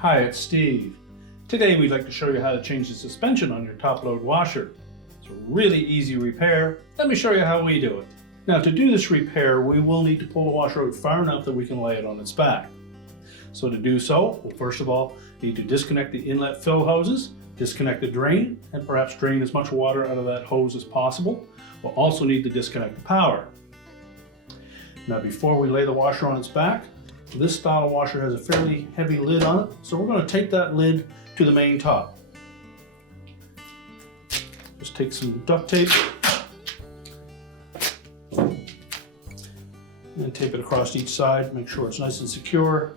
Hi, it's Steve. Today we'd like to show you how to change the suspension on your top load washer. It's a really easy repair. Let me show you how we do it. Now, to do this repair, we will need to pull the washer out far enough that we can lay it on its back. So to do so, we'll first of all need to disconnect the inlet fill hoses, disconnect the drain, and perhaps drain as much water out of that hose as possible. We'll also need to disconnect the power. Now, before we lay the washer on its back, this style of washer has a fairly heavy lid on it, so we're going to take that lid to the main top. Just take some duct tape and tape it across each side, make sure it's nice and secure.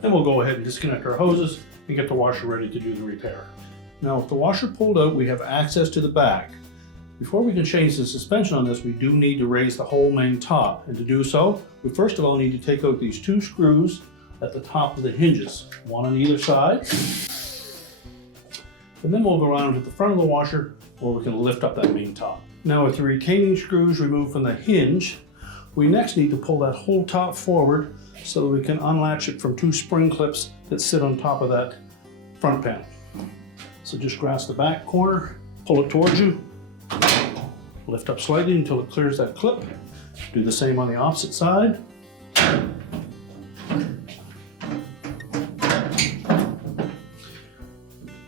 Then we'll go ahead and disconnect our hoses and get the washer ready to do the repair. Now, with the washer pulled out, we have access to the back. Before we can change the suspension on this, we do need to raise the whole main top. And to do so, we first of all need to take out these two screws at the top of the hinges, one on either side. And then we'll go around to the front of the washer where we can lift up that main top. Now, with the retaining screws removed from the hinge, we next need to pull that whole top forward so that we can unlatch it from two spring clips that sit on top of that front panel. So just grasp the back corner, pull it towards you, lift up slightly until it clears that clip. Do the same on the opposite side.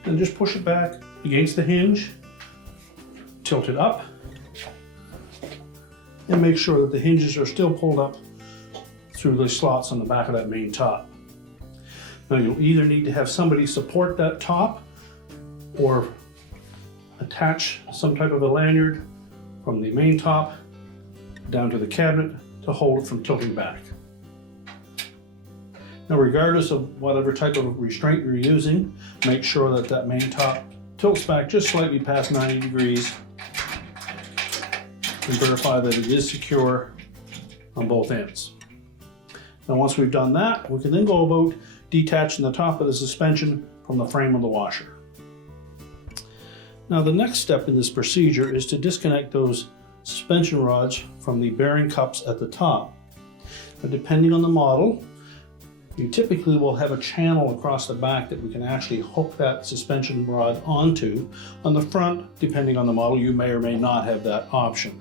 Then just push it back against the hinge, tilt it up, and make sure that the hinges are still pulled up through the slots on the back of that main top. Now, you'll either need to have somebody support that top or attach some type of a lanyard from the main top down to the cabinet to hold it from tilting back. Now, regardless of whatever type of restraint you're using, make sure that that main top tilts back just slightly past 90 degrees and verify that it is secure on both ends. Now, once we've done that, we can then go about detaching the top of the suspension from the frame of the washer. Now, the next step in this procedure is to disconnect those suspension rods from the bearing cups at the top. Now, depending on the model, you typically will have a channel across the back that we can actually hook that suspension rod onto. On the front, depending on the model, you may or may not have that option.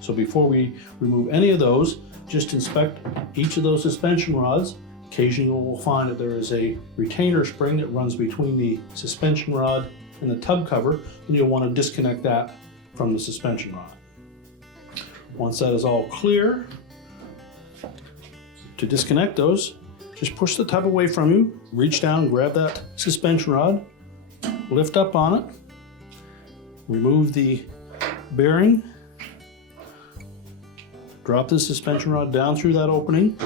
So before we remove any of those, just inspect each of those suspension rods. Occasionally we'll find that there is a retainer spring that runs between the suspension rod and the tub cover, and you'll want to disconnect that from the suspension rod. Once that is all clear, to disconnect those, just push the tub away from you, reach down, grab that suspension rod, lift up on it, remove the bearing, drop the suspension rod down through that opening,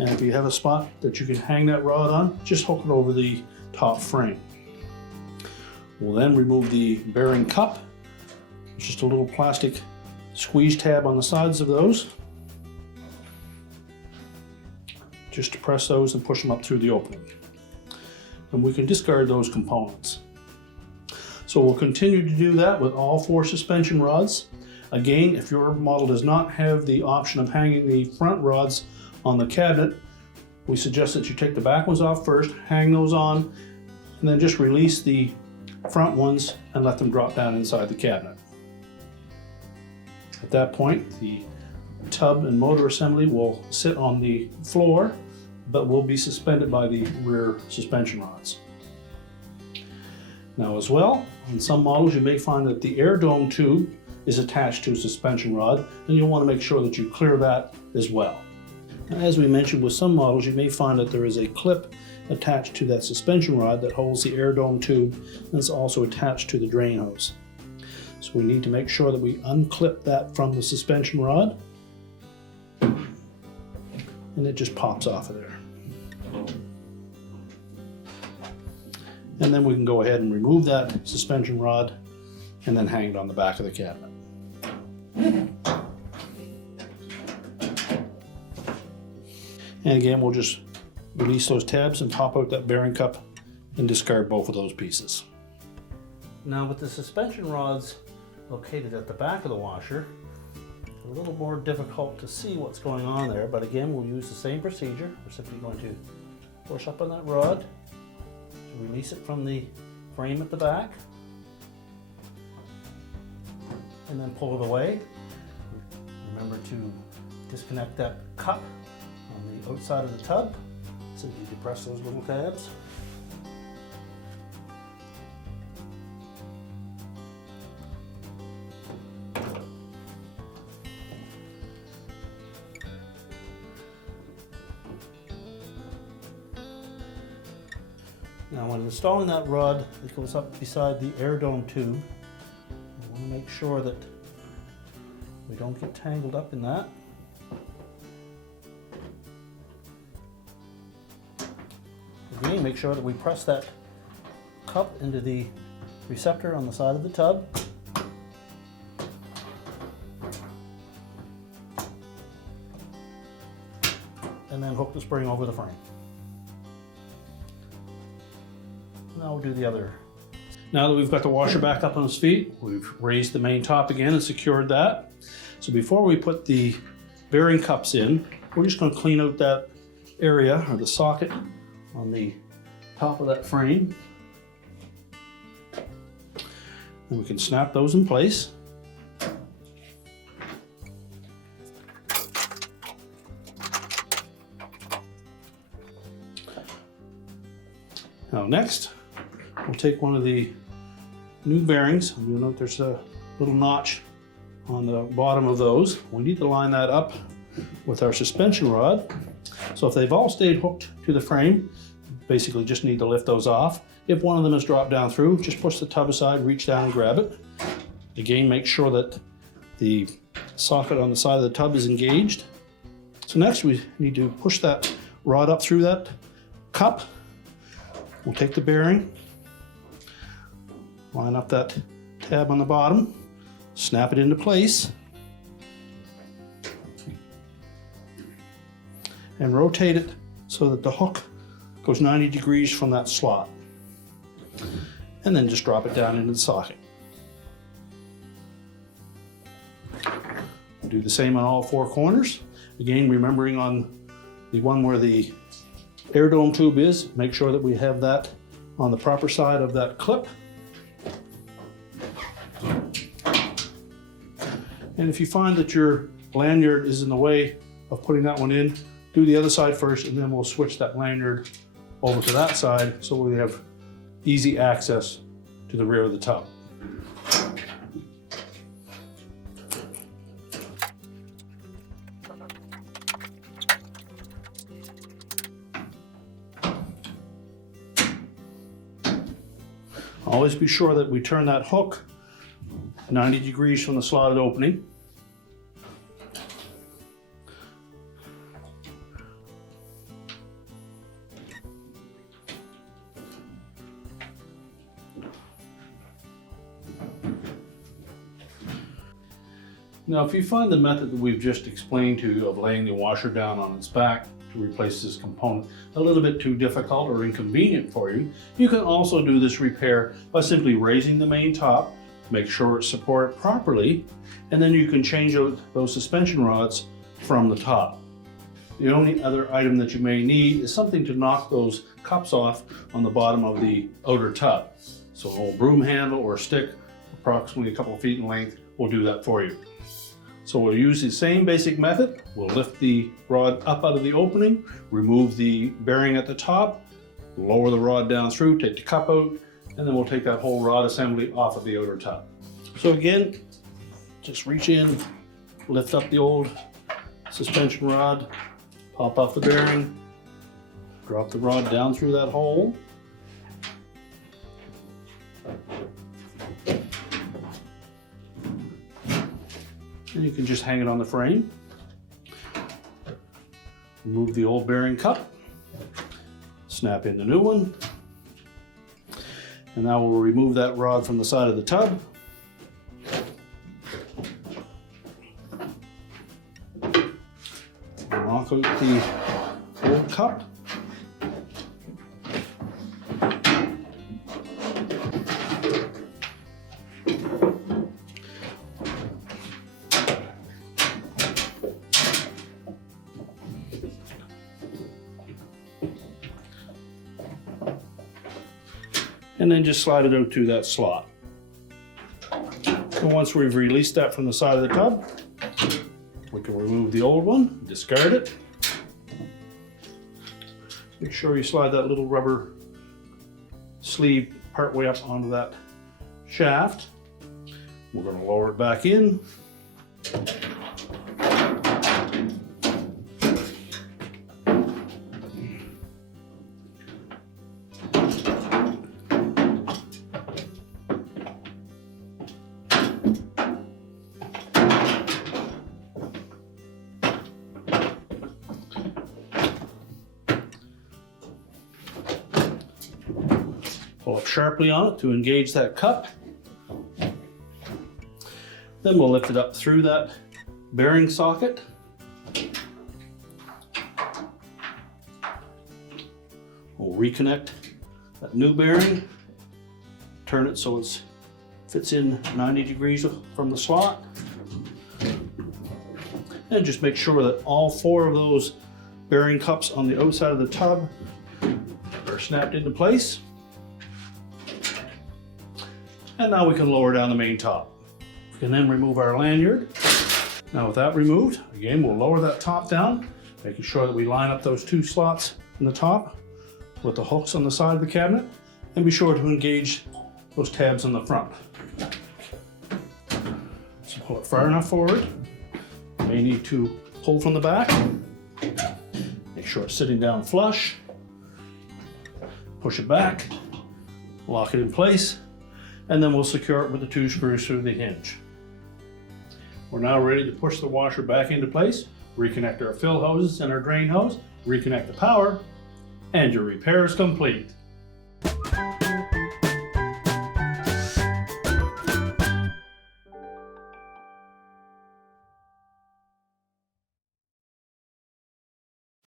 and if you have a spot that you can hang that rod on, just hook it over the top frame. We'll then remove the bearing cup. It's just a little plastic squeeze tab on the sides of those. Just to press those and push them up through the opening. And we can discard those components. So we'll continue to do that with all four suspension rods. Again, if your model does not have the option of hanging the front rods on the cabinet, we suggest that you take the back ones off first, hang those on, and then just release the front ones and let them drop down inside the cabinet. At that point, the tub and motor assembly will sit on the floor, but will be suspended by the rear suspension rods. Now, as well, on some models you may find that the air dome tube is attached to a suspension rod, and you'll want to make sure that you clear that as well. As we mentioned, with some models you may find that there is a clip attached to that suspension rod that holds the air dome tube, and it's also attached to the drain hose. So we need to make sure that we unclip that from the suspension rod, and it just pops off of there. And then we can go ahead and remove that suspension rod and then hang it on the back of the cabinet. And again, we'll just release those tabs and pop out that bearing cup and discard both of those pieces. Now with the suspension rods located at the back of the washer, a little more difficult to see what's going on there, but again, we'll use the same procedure. We're simply going to push up on that rod, release it from the frame at the back, and then pull it away. Remember to disconnect that cup on the outside of the tub. Simply depress those little tabs. Now when installing that rod that goes up beside the air dome tube, we want to make sure that we don't get tangled up in that. Again, make sure that we press that cup into the receptor on the side of the tub. And then hook the spring over the frame. Now we'll do the other. Now that we've got the washer back up on its feet, we've raised the main top again and secured that. So before we put the bearing cups in, we're just going to clean out that area or the socket on the top of that frame. And we can snap those in place. Now next, we'll take one of the new bearings. You'll note there's a little notch on the bottom of those. We need to line that up with our suspension rod. So if they've all stayed hooked to the frame, basically just need to lift those off. If one of them has dropped down through, just push the tub aside, reach down and grab it. Again, make sure that the socket on the side of the tub is engaged. So next we need to push that rod up through that cup. We'll take the bearing, line up that tab on the bottom, snap it into place, and rotate it so that the hook goes 90 degrees from that slot. And then just drop it down into the socket. We'll do the same on all four corners. Again, remembering on the one where the air dome tube is, make sure that we have that on the proper side of that clip. And if you find that your lanyard is in the way of putting that one in, do the other side first, and then we'll switch that lanyard over to that side so we have easy access to the rear of the tub. Always be sure that we turn that hook 90 degrees from the slotted opening. Now, if you find the method that we've just explained to you of laying the washer down on its back to replace this component a little bit too difficult or inconvenient for you, you can also do this repair by simply raising the main top, make sure it's supported properly, and then you can change out those suspension rods from the top. The only other item that you may need is something to knock those cups off on the bottom of the outer tub. So an old broom handle or a stick, approximately a couple of feet in length, will do that for you. So we'll use the same basic method. We'll lift the rod up out of the opening, remove the bearing at the top, lower the rod down through, take the cup out, and then we'll take that whole rod assembly off of the outer tub. So again, just reach in, lift up the old suspension rod, pop off the bearing, drop the rod down through that hole. And you can just hang it on the frame. Remove the old bearing cup, snap in the new one, and now we'll remove that rod from the side of the tub. Knock out the old cup. And then just slide it out to that slot. And once we've released that from the side of the tub, we can remove the old one, discard it. Make sure you slide that little rubber sleeve part way up onto that shaft. We're going to lower it back in. Pull up sharply on it to engage that cup. Then we'll lift it up through that bearing socket. We'll reconnect that new bearing, turn it so it fits in 90 degrees from the slot. And just make sure that all 4 of those bearing cups on the outside of the tub are snapped into place. And now we can lower down the main top. We can then remove our lanyard. Now with that removed, again, we'll lower that top down, making sure that we line up those 2 slots in the top with the hooks on the side of the cabinet, and be sure to engage those tabs on the front. So pull it far enough forward. You may need to pull from the back. Make sure it's sitting down flush. Push it back, lock it in place, and then we'll secure it with the 2 screws through the hinge. We're now ready to push the washer back into place, reconnect our fill hoses and our drain hose, reconnect the power, and your repair is complete.